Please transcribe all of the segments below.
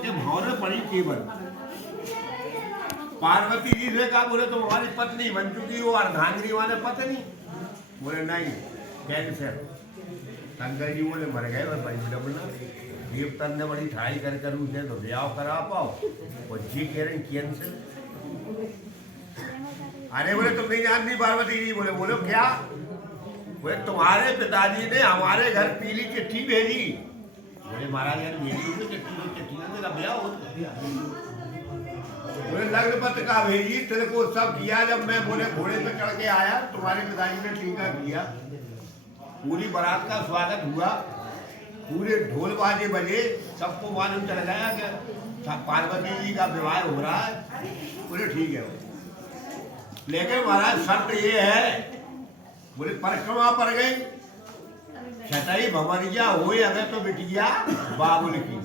के भौरे पड़ी केवल। पार्वती जी से कहा, बोले तुम हमारी पत्नी बन चुकी हो, अर्धांगिनी वाले पत्नी? बोले नहीं, कैसे? शंकर जी बोले मर गए और बड़ी डबना देवता ने बड़ी ठाई कर उसे तो ब्याह करा पाओ, और जी कह रहे कैंसिल। अरे बोले तुम नहीं जानती पार्वती जी? बोले बोलो क्या? बोले तुम्हारे पिताजी ने हमारे घर पीली चिट्ठी भेजी। बोले महाराज यार मेरी चिट्ठी मेरा ब्याह हो। बोले लग्न पत्र का भेजी, तेरे को सब किया। जब मैं बोले घोड़े पे चढ़ के आया, तुम्हारे पिताजी ने टीका किया, पूरी बारात का स्वागत हुआ, पूरे ढोल बाजे बजे, सबको मालूम चल गया कि पार्वती जी का विवाह हो रहा है। बोले ठीक है, लेकिन महाराज शर्त ये है। बोले परिक्रमा पर गई, छटाई भंवरिया हो अगर तो बिटिया बाबुल की।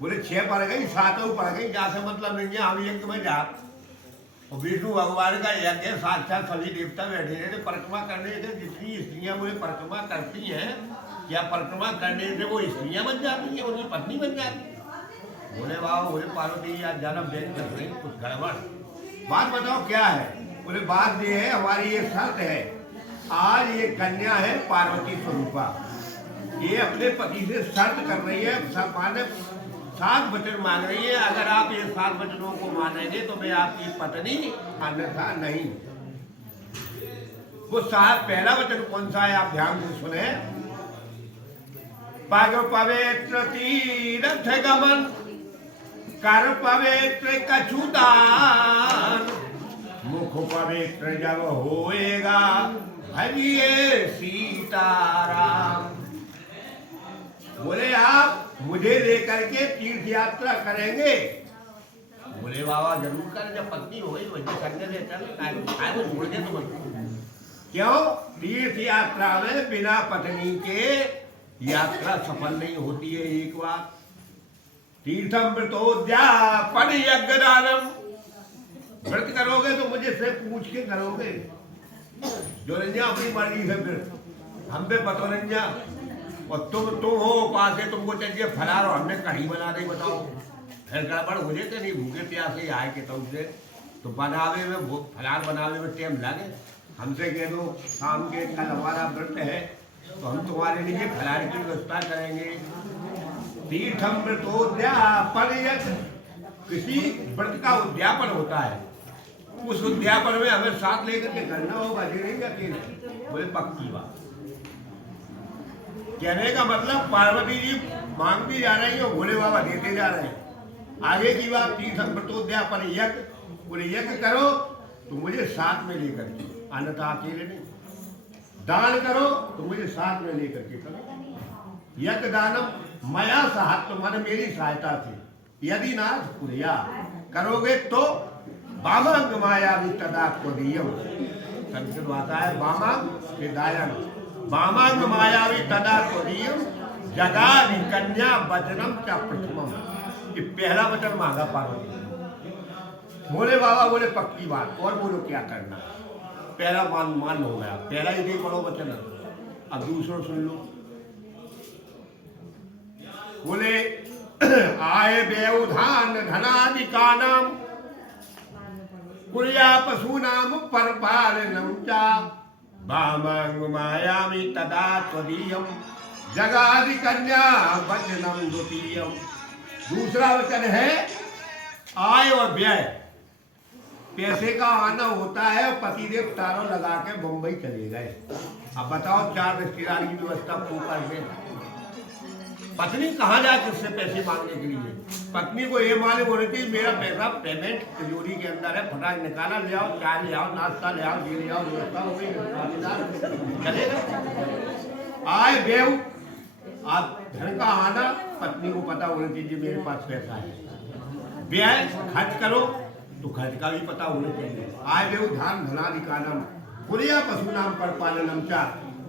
बोले 6 पर गई, 7 पर गई, जैसे मतलब नहीं है हम यज्ञ में जा। और विष्णु भगवान का यज्ञ साक्षात सभी देवता बैठे हैं परिक्रमा करने से। जितनी स्त्रियां बोले परिक्रमा करती हैं, क्या परिक्रमा करने से वो स्त्रियां बन जाती हैं, उनकी पत्नी बन जाती है? बोले बाबा, बोले पार्वती आज जन्म देन कर रही कुछ गड़बड़। बात बताओ क्या है? बोले बात ये है, हमारी ये शर्त है, आज ये कन्या है पार्वती स्वरूपा, ये अपने पति से शर्त कर रही है, सब माने 7 वचन मांग रही है। अगर आप ये 7 वचनों को मानेंगे तो मैं आपकी पत्नी, अन्यथा नहीं। वो पहला वचन कौन सा है आप ध्यान से सुने। पग पवित्र तीर्थ गमन, कर पवित्र कछुदान, मुख पवित्र जब होएगा, भजिए सीताराम। बोले आप मुझे लेकर के तीर्थ यात्रा करेंगे? बोले बाबा जरूर कर, जब पत्नी हो गई वही करने से चल छोड़ दे तुम। क्यों? तीर्थ यात्रा में बिना पत्नी के यात्रा सफल नहीं होती है। एक बार तीर्थम व्रतोद्यापन यज्ञ दानम, व्रत करोगे तो मुझे से पूछ के करोगे। जो रंजा अपनी मर्जी से, फिर हम पे पतो रंजा। और तुम हो पास है, तुमको चाहिए फलार और हमने कढ़ी बना दे, बताओ फिर गड़बड़ हो जाए। नहीं भूखे प्यासे आए के तुम से तो बनावे में फलार बनावे में टाइम लगे। हमसे कह दो शाम के कल हमारा व्रत है तो हम तुम्हारे लिए फलार की व्यवस्था करेंगे। तीर्थम व्रतोद्यापन यज्ञ, किसी व्रत का उद्यापन होता है, उस उद्यापन में हमें साथ लेकर के करना होगा, नहीं अकेले। बोले पक्की बात। कहने का मतलब पार्वती जी मांगती जा रही है, भोले बाबा देते जा रहे हैं। आगे की बात तीर्थम व्रतोद्यापन यज्ञ, बोले यज्ञ करो तो मुझे साथ में लेकर के, अन्यथा अकेले नहीं। दान करो तो मुझे साथ में लेकर के करो। यज्ञ दानम मया साहत्व, माने मेरी सहायता से। यदि नाथ पुरिया करोगे तो वामांग मायावी तदा त्वदीयम। संस्कृत भाषा है वामांग के दायन। वामांग मायावी तदा त्वदीयम जगादि कन्या वचनम च प्रथमम। ये पहला वचन मांगा पार्वती। बोले बाबा, बोले पक्की बात, और बोलो क्या करना। पहला मान हो गया, पहला ही नहीं पढ़ो वचन। अब दूसरा सुन लो। बोले आए व्यवधान धनादि का नाम, कुरिया पशु नाम परपालनम चा, वामांग मायामी तदा त्वदीयम जगादि कन्या वचनम द्वितीयम। दूसरा वचन है आय और व्यय। पैसे का आना होता है, पतिदेव तारों लगा के मुंबई चले गए। अब बताओ 4 रिश्तेदार की व्यवस्था को करके पत्नी कहाँ जाए किससे पैसे मांगने के लिए। पत्नी को ये मालूम होनी चाहिए मेरा पैसा पेमेंट तिजोरी के अंदर है, फटाक निकाला, ले आओ, चाय ले आओ, नाश्ता ले आओ, ये ले आओ, व्यवस्था हो गई, चलेगा। आय व्यय, आप धन का आना पत्नी को पता होना चाहिए मेरे पास पैसा है। व्यय खर्च करो तो खर्च का भी पता होना चाहिए। आय व्यय धान धनादि का नाम, कुरिया पशु नाम पर पालनम चा।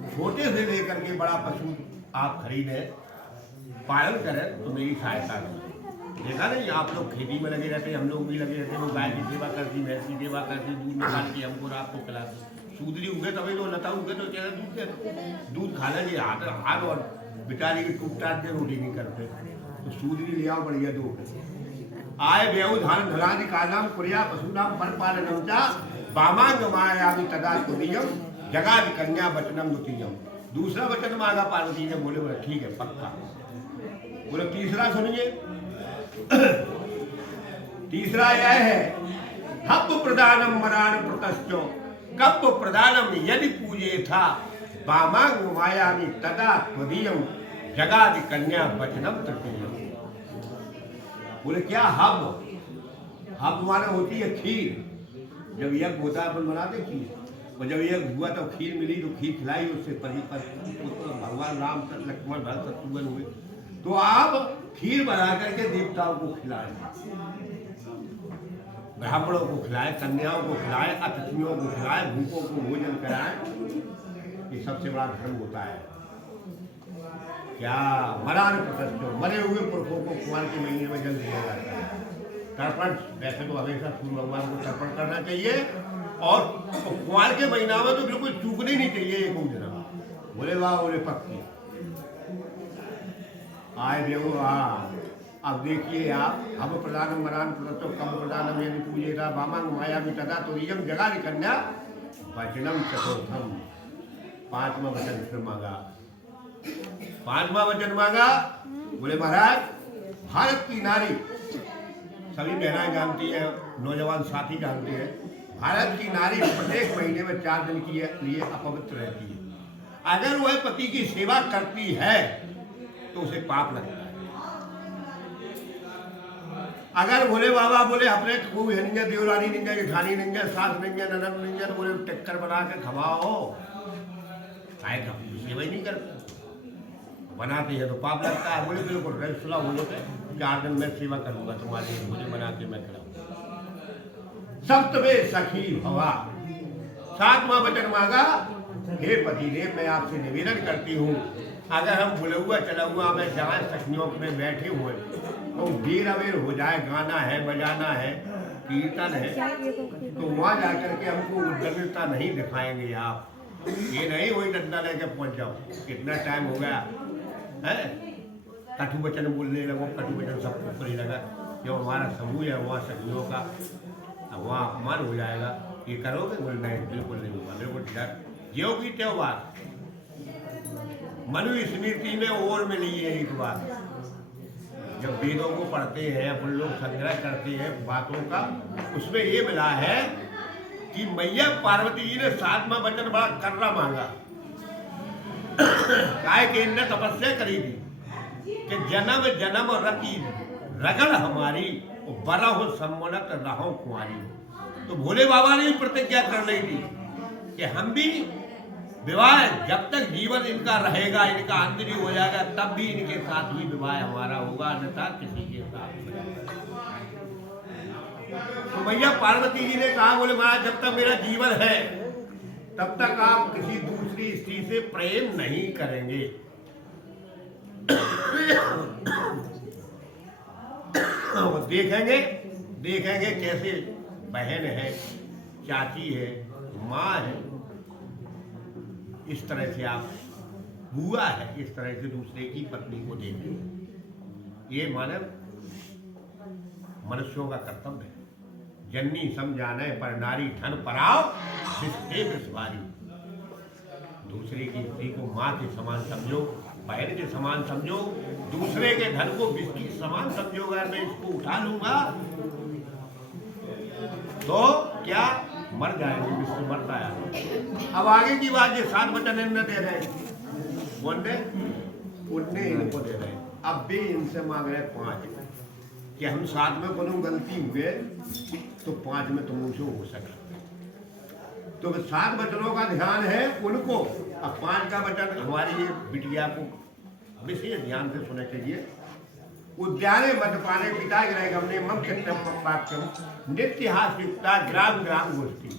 छोटे से लेकर के बड़ा पशु आप खरीदे पालन करें तो मेरी सहायता करें। देखा नहीं आप लोग खेती में लगे रहते, हम लोग भी लगे रहते। वो गाय की सेवा करती, भैंस की सेवा करती, दूध निकाल के हमको रात को पिलाती। सूदरी उगे तभी तो लता उगे तो क्या दूध खा लेंगे। हाथ और बेचारी की टूट टाट के रोटी नहीं करते। तो सूदरी ले आओ बढ़िया दो। आय व्यऊ धान धनादि कालम कुरिया पशुनाम परपालनम च वामांग मायामि तदा तुदीयम जगादि कन्या वचनम द्वितीयम। दूसरा वचन मांगा पार्वती ने, बोले बोले ठीक है पक्का। बोले तीसरा सुनिए। तीसरा यह है हब प्रदानम मरान प्रतश्चो कब प्रदानम यदि पूजे था वामांग मायामि तदा त्वदीयम जगादि कन्या वचनम तृतीयम। बोले क्या हब? हब माने होती है खीर। जब यज्ञ होता है अपन बनाते खीर, और जब यज्ञ हुआ तब खीर मिली तो खीर खिलाई उससे पति पर भगवान राम लक्ष्मण भरत शत्रुघ्न हुए, तो आप खीर बना करके देवताओं को खिलाएं, ब्राह्मणों को खिलाएं, कन्याओं को खिलाएं, अतिथियों को खिलाएं, भूखों को भोजन कराएं। ये सबसे बड़ा धर्म होता है। क्या मरान प्रतश्चो, मरे हुए पुरखों को कुमार के महीने में जल दिया जाता है। तर्पण वैसे तो हमेशा सूर्य भगवान को तर्पण करना चाहिए, और कुमार के महीना में तो बिल्कुल चूकने नहीं चाहिए एक दिन। बोले वाह, बोले पक्की। आए देवो अब देखिए आप, अब प्रधानम मरान प्रदत्तो कम प्रधानम यदि पूजेगा वामांग मायामि तदा तुदीयम जगादि कन्या वचनम चतुर्थम। पांचवा वचन फिर मांगा। पांचवा वचन मांगा। बोले महाराज भारत की नारी, सभी बहनाएं जानती है, नौजवान साथी जानते हैं, भारत की नारी प्रत्येक महीने में 4 दिन के लिए अपवित्र रहती है। अगर वह पति की सेवा करती है तो उसे पाप लगता है। अगर बोले बाबा बोले अपने खूब निंजा, देवरानी निंजा, जेठानी निंजा, सास निंजा, ननद निंजा, तो बोले टेक्कर बना के खवाओ, खाए का सेवा ही नहीं करते, बनाते हैं तो पाप लगता है। बोले बिल्कुल सुलह होने पे 4 दिन में सेवा करूंगा तुम्हारे लिए, मुझे बना के मैं खिलाऊंगा। सप्तमे सखी भवा। 7वां वचन मांगा। हे पतिदेव, मैं आपसे निवेदन करती हूँ, अगर हम बुलौआ चलौआ में जहाँ सखियों में बैठे हुए तो देर अवेर हो जाए, गाना है, बजाना है, कीर्तन है, तो वहाँ जाकर के हमको उद्दंडता नहीं दिखाएंगे आप। ये नहीं वही डंडा लेके पहुँच जाओ, कितना टाइम हो गया है, कटु वचन बोलने लगो, कटु वचन सबको पड़ी लगा। जो हमारा समूह है वहाँ सखियों का, अब वहाँ अपमान हो जाएगा, ये करोगे? बोले नहीं, बिल्कुल नहीं होगा, बिल्कुल डर। ज्यों की त्योहार मनु स्मृति में और में ली है एक बात। जब वेदों को पढ़ते हैं अपन लोग, संग्रह करते हैं बातों का, उसमें ये मिला है कि मैया पार्वती जी ने 7वां वचन बड़ा कर्रा मांगा। काय के इनने तपस्या करी थी कि जन्म जन्म रति रगड़ हमारी, बरा हो सम्मनत रहो कुंवारी। तो भोले बाबा ने भी प्रतिज्ञा कर ली थी कि हम भी विवाह जब तक जीवन इनका रहेगा, इनका अंतरी हो जाएगा, तब भी इनके साथ ही विवाह हमारा होगा, अन्यथा किसी के साथ नहीं। तो भैया पार्वती जी ने कहा, बोले महाराज जब तक मेरा जीवन है तब तक आप किसी दूसरी स्त्री से प्रेम नहीं करेंगे। देखेंगे देखेंगे कैसे बहन है, चाची है, माँ है, इस तरह से आप बुआ है, इस तरह से दूसरे की पत्नी को देखेंगे। ये मानव मनुष्यों का कर्तव्य है। जन्नी समझाने पर नारी धन पराव विस्ते विस्वारी। दूसरे की स्त्री को माँ के समान समझो, बहन के समान समझो, दूसरे के धन को विष के समान समझो। अगर मैं इसको उठा लूंगा तो क्या मर जाएंगे, विष्णु मरता है। अब आगे की बात, ये 7 वचन इन्हें दे रहे, बोलते उनने इनको दे रहे, अब भी इनसे मांग रहे 5 कि हम 7 में कोनो गलती हुए तो 5 में तुम उसे हो सकते। तो 7 वचनों का ध्यान है उनको, अब 5 का वचन हमारी बिटिया को विशेष ध्यान से सुनना चाहिए। उद्याने मध्यपाने पिता ग्रह गमने मम चित्तम वाक्यम नित्य हास्युक्ता ग्राम ग्राम गोष्ठी।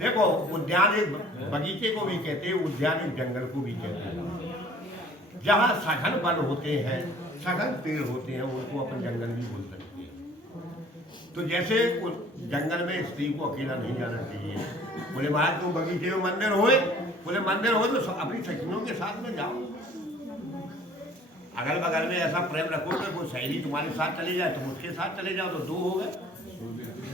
देखो उद्यान एक बगीचे को भी कहते हैं, उद्यान एक जंगल को भी कहते हैं। जहाँ सघन वन होते हैं, सघन पेड़ होते हैं, उनको अपन जंगल भी बोल सकते हैं। तो जैसे जंगल में स्त्री को अकेला नहीं जाना चाहिए। बोले महाराज तुम बगीचे में मंदिर होए, बोले मंदिर हो तो अपनी सखियों के साथ में जाओ। अगल बगल में ऐसा प्रेम रखोगे, कोई सहेली तुम्हारे साथ चले जाए तुम उसके साथ चले जाओ तो दो हो गए।